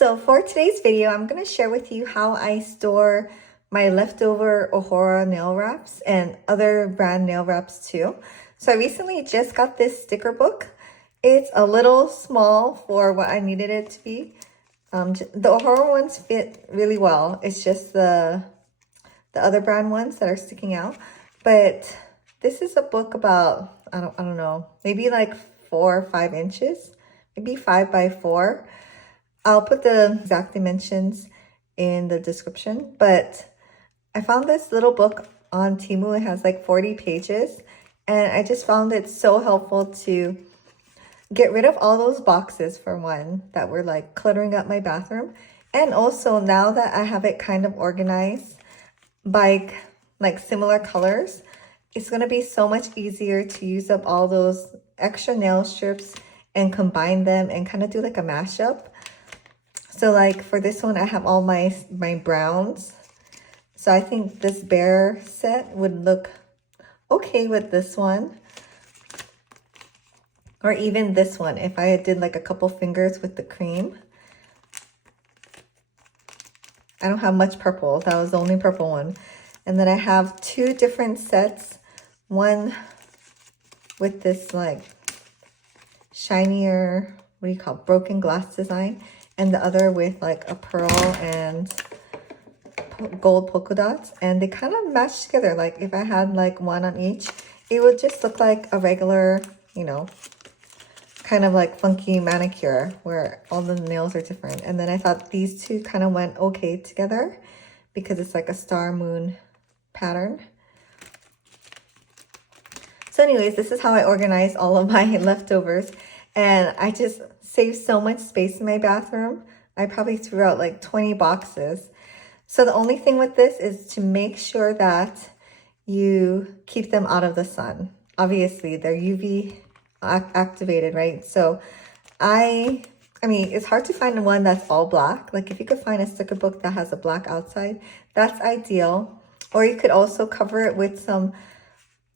So for today's video, I'm going to share with you how I store my leftover Ohora nail wraps and other brand nail wraps too. So I recently just got this sticker book. It's a little small for what I needed it to be. The Ohora ones fit really well. It's just the other brand ones that are sticking out. But this is a book about, I don't know, maybe like 4 or 5 inches, maybe 5 by 4. I'll put the exact dimensions in the description, but I found this little book on Temu. It has like 40 pages, and I just found it so helpful to get rid of all those boxes, for one, that were like cluttering up my bathroom. And also now that I have it kind of organized by like similar colors, it's going to be so much easier to use up all those extra nail strips and combine them and kind of do like a mashup. So like for this one, I have all my browns. So I think this bear set would look okay with this one. Or even this one, if I did like a couple fingers with the cream. I don't have much purple. That was the only purple one. And then I have 2 different sets. One with this like shinier, what do you call it, broken glass design. And the other with like a pearl and gold polka dots. And they kind of match together. Like if I had like one on each, it would just look like a regular, you know, kind of like funky manicure where all the nails are different. And then I thought these 2 kind of went okay together because it's like a star moon pattern. So anyways, this is how I organize all of my leftovers. And I just saved so much space in my bathroom. I probably threw out like 20 boxes. So the only thing with this is to make sure that you keep them out of the sun. Obviously, they're UV activated, right? So I mean, it's hard to find one that's all black. Like if you could find a sticker book that has a black outside, that's ideal. Or you could also cover it with some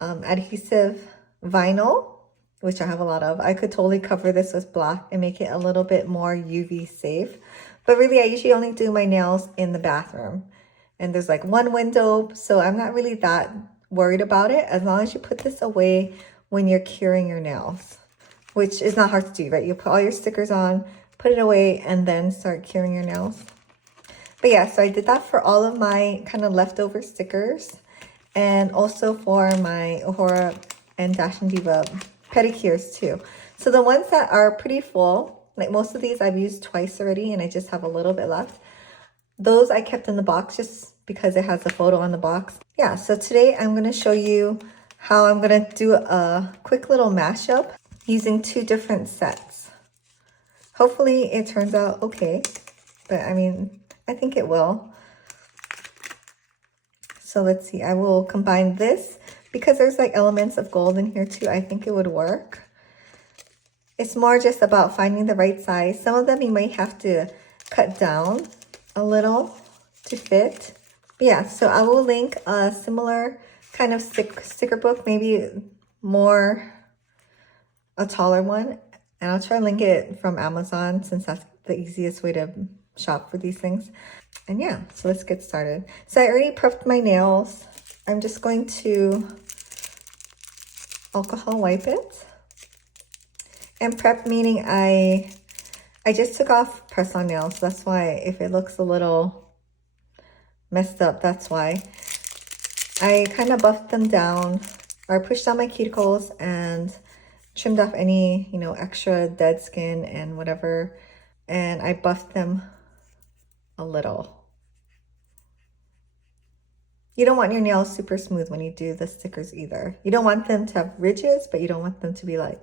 adhesive vinyl, which I have a lot of. I could totally cover this with black and make it a little bit more UV safe. But really, I usually only do my nails in the bathroom. And there's like one window, so I'm not really that worried about it as long as you put this away when you're curing your nails, which is not hard to do, right? You put all your stickers on, put it away, and then start curing your nails. But yeah, so I did that for all of my kind of leftover stickers and also for my Ohora and Dash and Diva pedicures too. So the ones that are pretty full, like most of these I've used twice already and I just have a little bit left. Those I kept in the box just because it has a photo on the box. Yeah, so today I'm going to show you how I'm going to do a quick little mashup using 2 different sets. Hopefully it turns out okay, but I mean, I think it will. So let's see, I will combine this because there's like elements of gold in here too. I think it would work. It's more just about finding the right size. Some of them you might have to cut down a little to fit. But yeah, so I will link a similar kind of sticker book, maybe more a taller one. And I'll try to link it from Amazon since that's the easiest way to shop for these things. And yeah, so let's get started. So I already prepped my nails. I'm just going to alcohol wipe it. And prep meaning I just took off press-on nails. That's why if it looks a little messed up, that's why. I kind of buffed them down, or I pushed down my cuticles and trimmed off any, you know, extra dead skin and whatever. And I buffed them a little. You don't want your nails super smooth when you do the stickers either. You don't want them to have ridges, but you don't want them to be like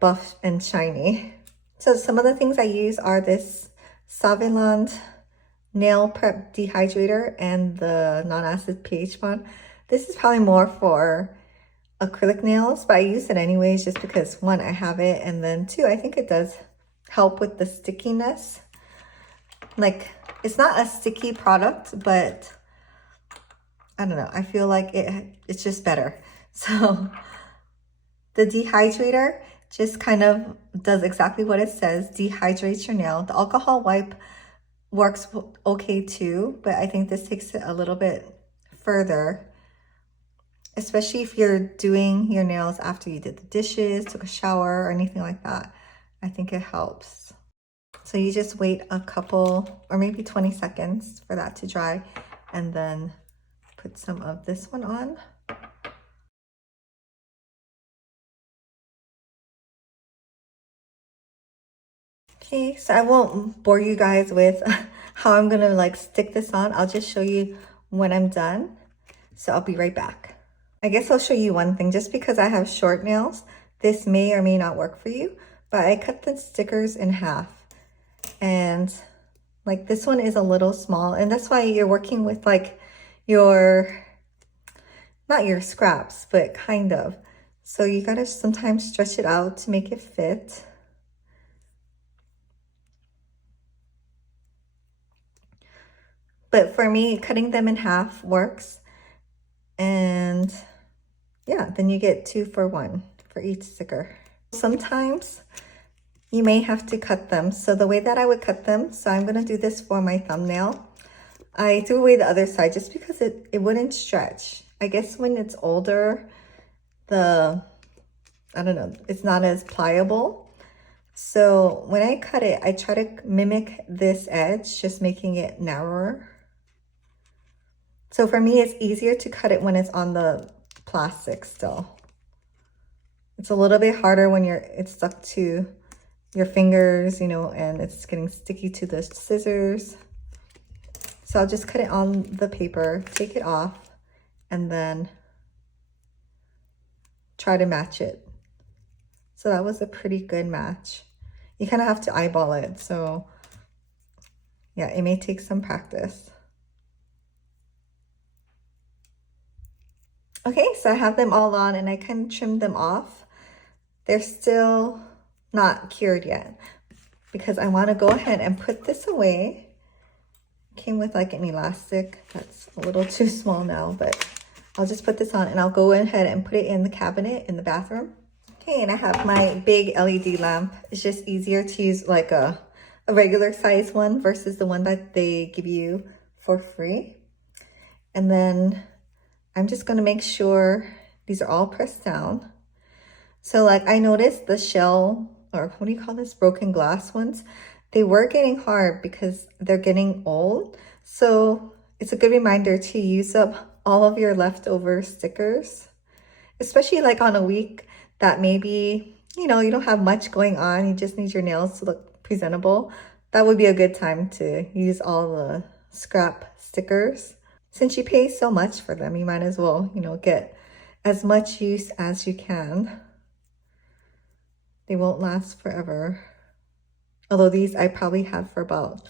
buff and shiny. So some of the things I use are this Saviland Nail Prep Dehydrator and the non-acid pH bond. This is probably more for acrylic nails, but I use it anyways just because 1, I have it, and then 2, I think it does help with the stickiness. Like, it's not a sticky product, but I don't know, I feel like it's just better. So the dehydrator just kind of does exactly what it says, dehydrates your nail. The alcohol wipe works okay too, but I think this takes it a little bit further, especially if you're doing your nails after you did the dishes, took a shower, or anything like that. I think it helps. So you just wait a couple or maybe 20 seconds for that to dry, and then put some of this one on. Okay, so I won't bore you guys with how I'm gonna like stick this on. I'll just show you when I'm done. So I'll be right back. I guess I'll show you one thing. Just because I have short nails, this may or may not work for you, but I cut the stickers in half. And like this one is a little small, and that's why you're working with like your, not your scraps, but kind of. So you gotta sometimes stretch it out to make it fit. But for me, cutting them in half works. And yeah, then you get 2 for 1 for each sticker. Sometimes you may have to cut them. So the way that I would cut them, so I'm gonna do this for my thumbnail. I threw away the other side just because it wouldn't stretch. I guess when it's older, I don't know, it's not as pliable. So when I cut it, I try to mimic this edge, just making it narrower. So for me, it's easier to cut it when it's on the plastic still. It's a little bit harder when it's stuck to your fingers, you know, and it's getting sticky to the scissors. So I'll just cut it on the paper, take it off, and then try to match it. So that was a pretty good match. You kind of have to eyeball it. So yeah, it may take some practice. Okay, so I have them all on and I can trim them off. They're still not cured yet because I want to go ahead and put this away. Came with like an elastic that's a little too small now, but I'll just put this on and I'll go ahead and put it in the cabinet in the bathroom. Okay, and I have my big LED lamp. It's just easier to use like a regular size one versus the one that they give you for free. And then I'm just gonna make sure these are all pressed down. So like I noticed the shell, or what do you call this, broken glass ones, they were getting hard because they're getting old. So it's a good reminder to use up all of your leftover stickers, especially like on a week that maybe, you know, you don't have much going on, you just need your nails to look presentable. That would be a good time to use all the scrap stickers. Since you pay so much for them, you might as well, you know, get as much use as you can. They won't last forever. Although these I probably had for about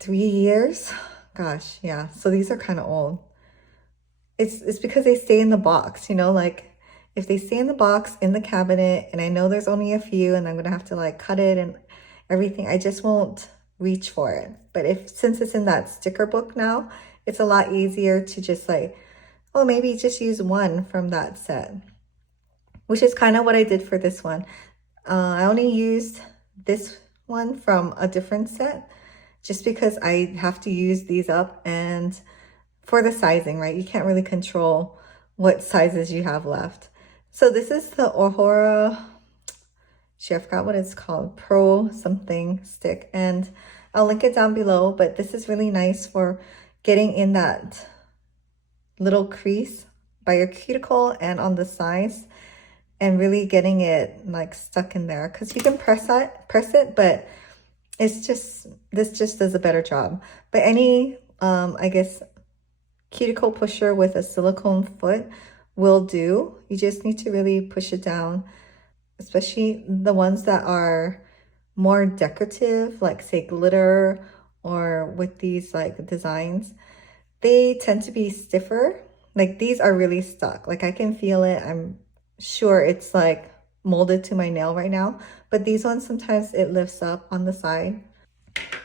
3 years. Gosh, yeah. So these are kind of old. It's because they stay in the box, you know, like if they stay in the box in the cabinet and I know there's only a few and I'm gonna have to like cut it and everything, I just won't reach for it. But since it's in that sticker book now, it's a lot easier to just like, oh, maybe just use one from that set, which is kind of what I did for this one. I only used this one from a different set just because I have to use these up, and for the sizing, right? You can't really control what sizes you have left. So this is the Ohora, I forgot what it's called, Pro something stick, and I'll link it down below, but this is really nice for getting in that little crease by your cuticle and on the sides and really getting it like stuck in there, because you can press it, but this just does a better job. But any I guess cuticle pusher with a silicone foot will do. You just need to really push it down, especially the ones that are more decorative, like say glitter or with these like designs. They tend to be stiffer. Like these are really stuck. Like I can feel it. I'm sure it's like molded to my nail right now, but these ones sometimes it lifts up on the side.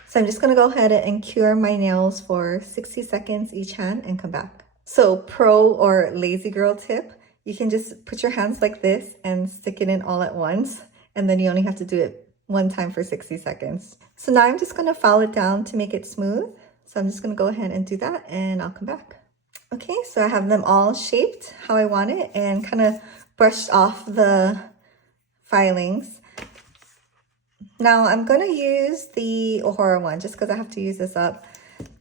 So I'm just gonna go ahead and cure my nails for 60 seconds each hand and come back. So pro or lazy girl tip, you can just put your hands like this and stick it in all at once. And then you only have to do it one time for 60 seconds. So now I'm just gonna file it down to make it smooth. So I'm just gonna go ahead and do that and I'll come back. Okay, so I have them all shaped how I want it and kind of brushed off the filings. Now I'm gonna use the Ohora one just because I have to use this up.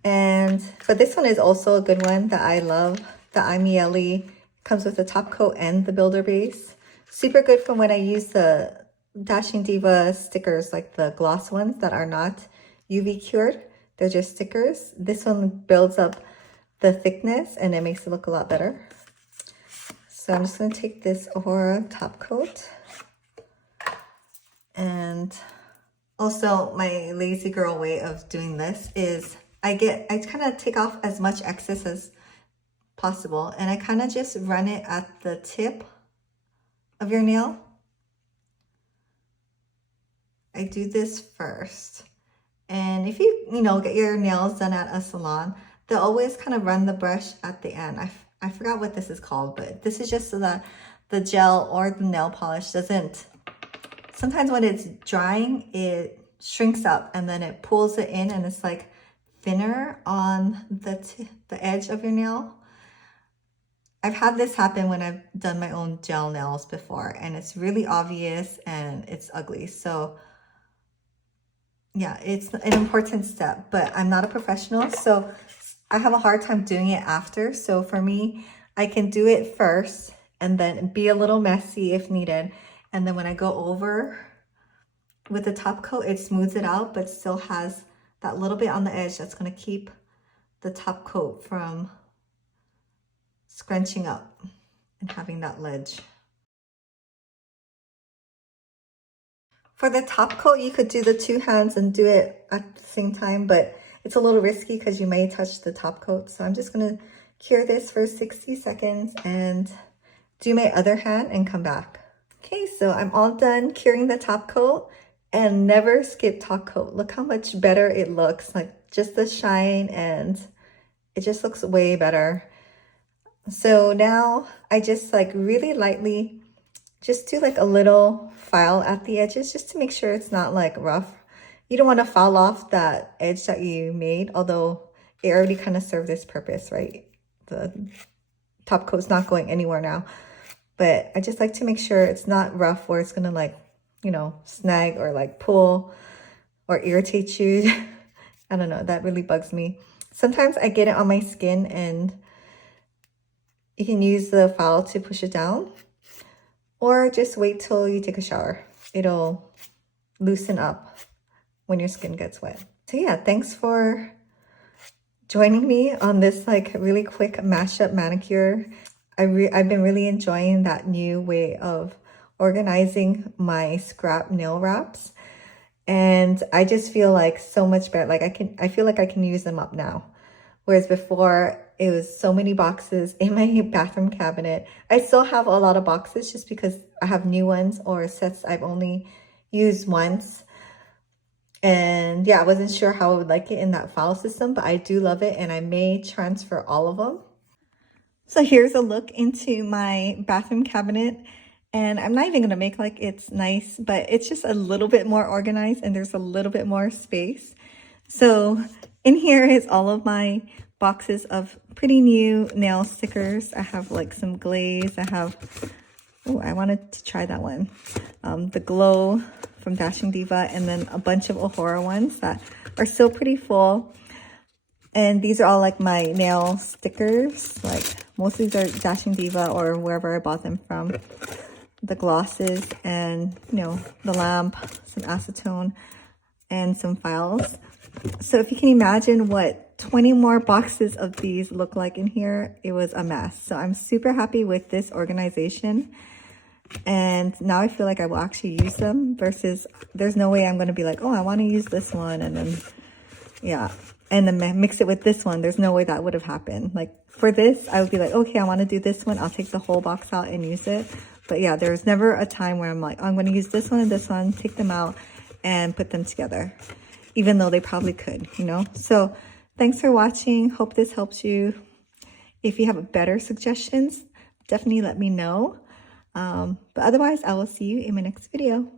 But this one is also a good one that I love. The Imieli comes with the top coat and the builder base. Super good for when I use the Dashing Diva stickers, like the gloss ones that are not UV cured. They're just stickers. This one builds up the thickness and it makes it look a lot better. So I'm just going to take this Ohora top coat. And also my lazy girl way of doing this is I kind of take off as much excess as possible and I kind of just run it at the tip of your nail. I do this first. And if you get your nails done at a salon, they'll always kind of run the brush at the end. I forgot what this is called, but this is just so that the gel or the nail polish doesn't, sometimes when it's drying, it shrinks up and then it pulls it in and it's like thinner on the edge of your nail. I've had this happen when I've done my own gel nails before and it's really obvious and it's ugly. So yeah, it's an important step, but I'm not a professional, so I have a hard time doing it after. So for me, I can do it first and then be a little messy if needed. And then when I go over with the top coat, it smooths it out, but still has that little bit on the edge that's going to keep the top coat from scrunching up and having that ledge. For the top coat, you could do the two hands and do it at the same time, but it's a little risky because you may touch the top coat. So I'm just going to cure this for 60 seconds and do my other hand and come back. Okay, so I'm all done curing the top coat and never skip top coat. Look how much better it looks, like just the shine and it just looks way better. So now I just like really lightly just do like a little file at the edges just to make sure it's not like rough. You don't want to file off that edge that you made, although it already kind of served its purpose, right? The top coat's not going anywhere now. But I just like to make sure it's not rough where it's going to like, snag or like pull or irritate you. I don't know, that really bugs me. Sometimes I get it on my skin and you can use the file to push it down. Or just wait till you take a shower. It'll loosen up when your skin gets wet. So yeah, thanks for joining me on this like really quick mashup manicure. I've been really enjoying that new way of organizing my scrap nail wraps. And I just feel like so much better. Like I feel like I can use them up now. Whereas before, it was so many boxes in my bathroom cabinet. I still have a lot of boxes just because I have new ones or sets I've only used once. And yeah, I wasn't sure how I would like it in that file system, but I do love it and I may transfer all of them. So here's a look into my bathroom cabinet. And I'm not even going to make like it's nice, but it's just a little bit more organized and there's a little bit more space. So in here is all of my boxes of pretty new nail stickers. I have like some glaze. I have, oh, I wanted to try that one. The Glow from Dashing Diva, and then a bunch of Ohora ones that are still pretty full. And these are all like my nail stickers. Like most of these are Dashing Diva or wherever I bought them from. The glosses and, the lamp, some acetone, and some files. So if you can imagine what 20 more boxes of these look like in here, it was a mess. So I'm super happy with this organization. And now I feel like I will actually use them versus there's no way I'm going to be like, oh, I want to use this one. And then, yeah. And then mix it with this one. There's no way that would have happened. Like for this, I would be like, okay, I want to do this one. I'll take the whole box out and use it. But yeah, there's never a time where I'm like, oh, I'm going to use this one and this one, take them out and put them together. Even though they probably could, So thanks for watching. Hope this helps you. If you have better suggestions, definitely let me know. But otherwise, I will see you in my next video.